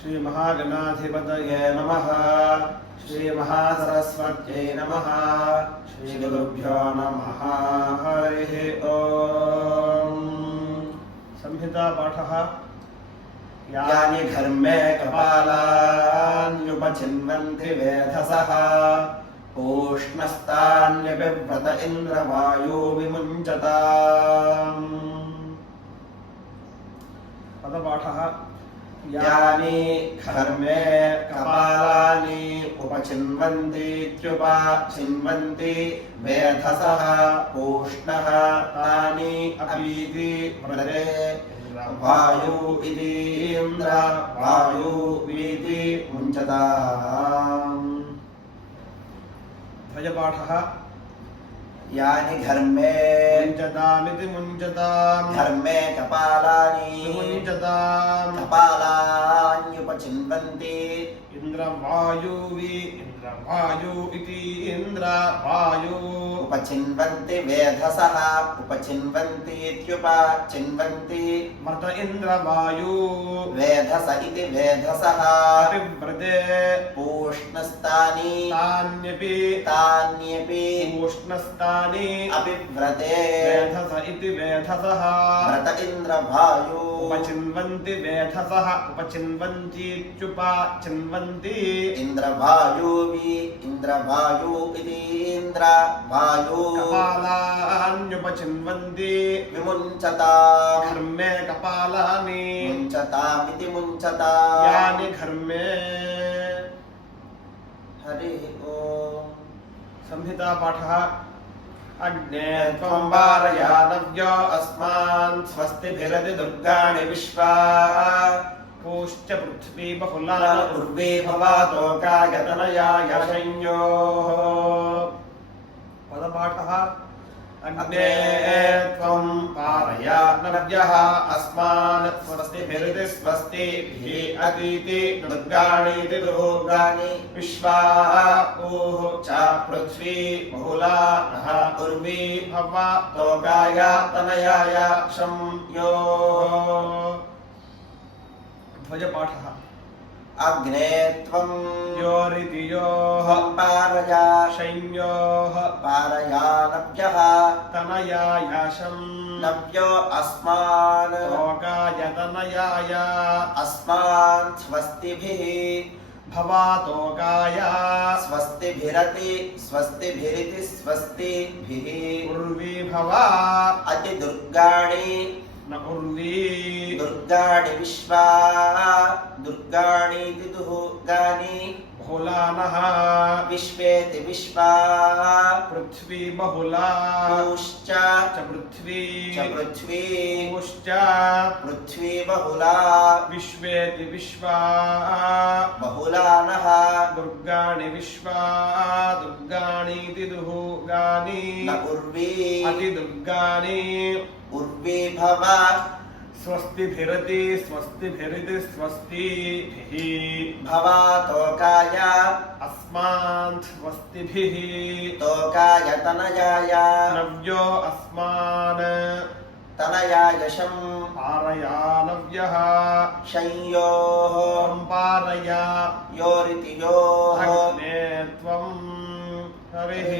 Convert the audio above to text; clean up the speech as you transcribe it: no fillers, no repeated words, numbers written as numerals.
श्री महागणाधिपतये नमः। श्री महासरस्वत्यै नमः। श्री गुरुभ्यो नमः। हरिः ओम। संहिता पाठः। यानि घर्मे कपालान्युपचिन्वन्ति वेधसः पूष्णस्तान्यपिव्रत इन्द्रवायो विमुञ्चताम्। पदपाठः। यानि घर्मे कपालानि उपचिन्वन्तीत्युपचिन्वन्ति वेधसः पूष्णः तानि अपीति व्रते वायु इति इन्द्र वायु इति मुञ्चताम्। ध्वजपाठः। यानि घर्मे मुञ्चतामिति मुञ्चताम्। घर्मे कपालानि मुञ्चताम्। कपालान्युपचिन्वन्ति इन्द्रवायुवि इन्द्रवायु इति इन्द्रवायु उपचिन्वन्ति वेधसः उपचिन्वन्ति इत्युपचिन्वन्ति व्रत इन्द्रवायु वेधस इति वेधसः व्रते पूष्णस्तानि तान्यपि पूष्णस्तानि अपिव्रते वेधस इति वेधसः व्रत इन्द्रवायु उपचिन्वन्ति वेधसः उपचिन्वन्ति इत्युपचिन्वन्ति इन्द्रवायुवि इन्द्रवायु इति इन्द्रवायु कपालान्युपचिन्वन्ति विमुञ्चताम्। घर्मे कपालानि मुञ्चतामिति मुञ्चताम्। यानि घर्मे। हरिः ओम्। संहिता पाठः। अग्ने त्वं वारयानव्यो अस्मान् स्वस्तिभिरति दुर्गाणि विश्वा पूश्च पृथ्वी बहुलानि उर्वे भवातोकायतनयाय शंयोः। पदपाठः। अग्ने त्वं वारयानव्यः अस्मान् स्वस्तिभिरति स्वस्तिभिः अतीति दुर्गाणीति दुर्गाणि विश्वा ऊः च पृथ्वी बहुला नः उर्वी भवातोकायतनयाय शंयोः। ध्वजपाठः। अग्ने त्वं योरिति योः पारया शंयोः पारयानव्यः तनयाय शं नव्यो अस्मान् तोकायतनयाय अस्मान् स्वस्तिभिः भवातोकाय स्वस्तिभिरति स्वस्तिभिरिति स्वस्तिभिः उर्वी भवा अति दुर्गाणि न उर्वी दुर्गाणि विश्वा दुर्गाणीति दुर्गानि बहुलानः विश्वेति विश्वा पृथ्वी बहुला पूश्च पृथ्वी पूश्च पृथ्वी बहुला विश्वेति विश्वा बहुलानः दुर्गाणि विश्वा दुर्गाणीति दुर्गानि न उर्वी अति दुर्गानि उर्वी भव स्वस्तिभिरति स्वस्तिभिरिति स्वस्तिभिः भवातोकाय अस्मान् स्वस्तिभिः तोकायतनयाय नव्यो अस्मान् तनयाय शं पारयानव्यः शंयोः पारया योरिति योः। अग्ने त्वं हरिः